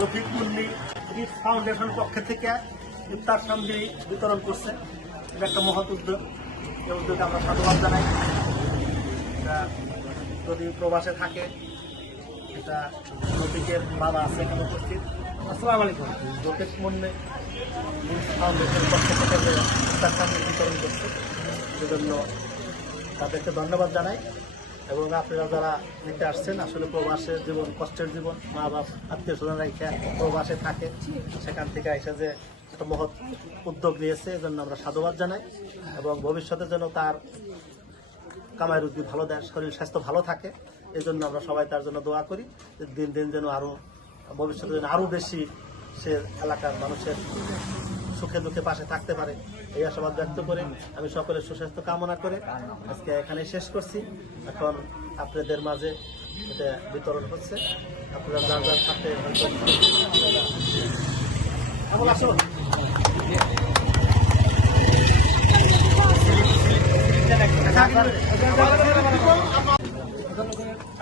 Rafiq Munni writ foundation পক্ষ থেকে ইফতার সামগ্রী বিতরণ করছে। এটা একটা মহৎ উদ্যোগ। এই উদ্যোগে আমরা সাধুবাদ জানাই। এটা যদি প্রবাসে থাকে, এটা রফিকের বাবা আছে এখানে উপস্থিত। আসসালামু আলাইকুম। রফিক মুন্নি ফাউন্ডেশন পক্ষ থেকে ইফতার সামগ্রী বিতরণ করছে, সেজন্য তাদেরকে ধন্যবাদ জানাই। এবং আপনারা যারা নিতে আসছেন, আসলে প্রবাসের জীবন, কষ্টের জীবন, মা বাপ, আত্মীয় স্বজন রেখে প্রবাসে থাকে। সেখান থেকে এসে যে একটা মহৎ উদ্যোগ নিয়েছে, এজন্য আমরা সাধুবাদ জানাই এবং ভবিষ্যতে যেন তার কামাই রুজি ভালো দেয়, শরীর স্বাস্থ্য ভালো থাকে এই জন্য আমরা সবাই তার জন্য দোয়া করি। দিন দিন যেন আরও ভবিষ্যতে যেন আরও বেশি সে এলাকার মানুষের সুখে দুঃখে পাশে থাকতে পারে। এই আশাবাদ ব্যক্ত করে আমি সকলের সুস্বাস্থ্য কামনা করে আজকে এখানে শেষ করছি। এখন আপনাদের মাঝে এটা বিতরণ হচ্ছে। আপনারা যার যার সাথে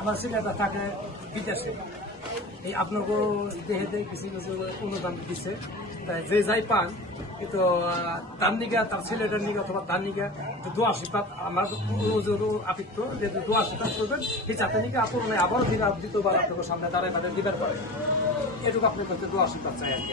আমার ছেলেটা থাকে বিদেশে। এই আপনাকে কিছু কিছু অনুদান তাই যে যাই পান, কিন্তু তার নিগা, তার ছেলেটার নিগা অথবা তার নিগা দোয়া আশীর্বাদ, আমার আপিত্য যে দোয়া আশীর্বাদ করবেন, এই চাতে নিগা আপনার আবারও দিন দ্বিতীয়বার আপনাদের সামনে দাঁড়ায়, তাদের দিবার পরে এটুকু আপনার কাছে দোয়া আশীর্বাদ চাই আর কি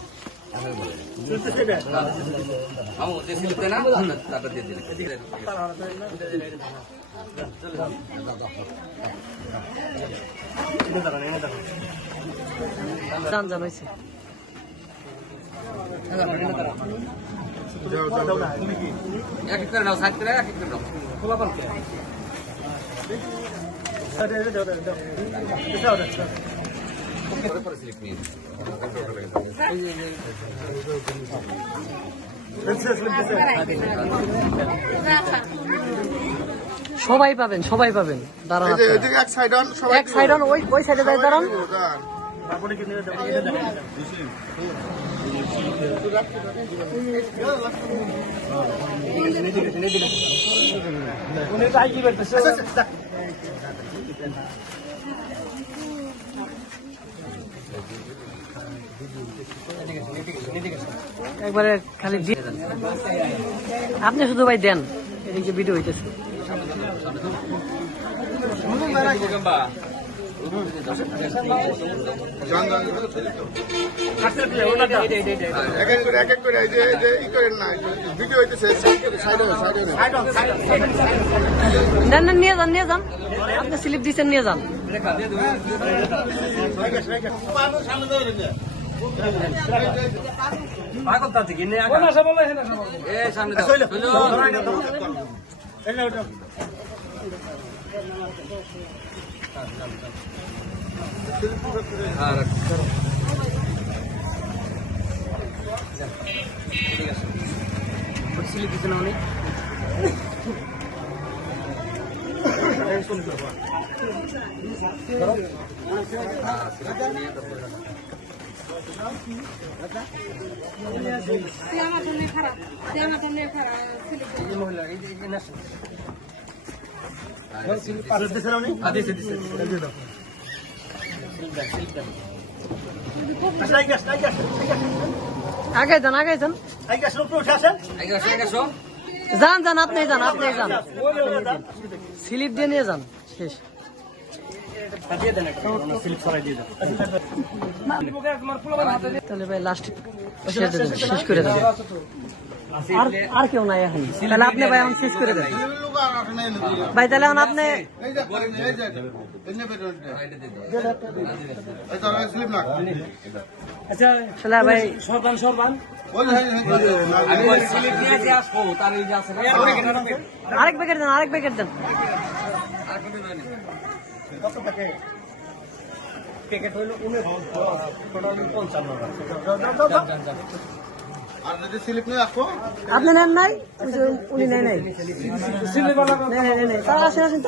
চলতেছে এটা? আমি যে সিলিপ দেন টাকা দিয়ে দিলেন এনে দাঁড়ান, এনে দাঁড়ান। জান জান হয়েছে দাও না, তুমি কি? এক করে নাও সাইড করে এক করে নাও খোলা দাও, দাও, দাও, দাও। দাও, সবাই পাবেন সবাই পাবেন। দাঁড়ান এক সাইড অন সবাই এক সাইড অন ওই ওই সাইডে দাঁড়ান। উনি তাই কি করতেছে আচ্ছা, আচ্ছা, যাক। একবারে খালি আপনি শুধু ভাই দেন এদিকে ভিডিও হইতেছে। নিয়ে যান নিয়ে যান। আপনি স্লিপ দিচ্ছেন নিয়ে যান। পাগল তা থেকে নিয়ে আগা এ সামনে? দিছে দিছে আগে যান আগে যান। যান যান আপনি যান আপনি যান। স্লিপ দিয়ে নিয়ে যান শেষ। তাহলে ভাই লাস্ট শেষ করে দেন আর কেউ নাই এখন। তাহলে আপনি ভাই এখন শেষ করে দেন। ভাই তাহলে এখন আপনি আচ্ছা ভাই সরবান সরবান আরেক প্যাকেট দেন আরেক প্যাকেট দেন। কত টাকা? প্যাকেট হইল উনি পঞ্চান্ন আপনি নেন নাই? উনি নেয় নাই। তারা আসেন আসেন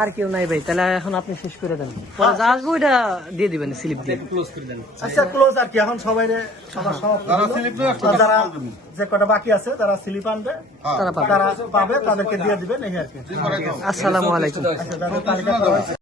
আর কেউ নাই ভাই তাহলে এখন আপনি শেষ করে দেন। পরে যা আসব ওইটা দিয়ে দিবেন স্লিপ দিয়ে। ক্লোজ করে দেন। আচ্ছা ক্লোজ আর কি এখন সবাই সবার যারা যে কটা বাকি আছে তারা স্লিপ আনবে। তারা পাবে। তারা পাবে। তাদেরকে দিয়ে দিবেন এই আর কি। আসসালামু আলাইকুম।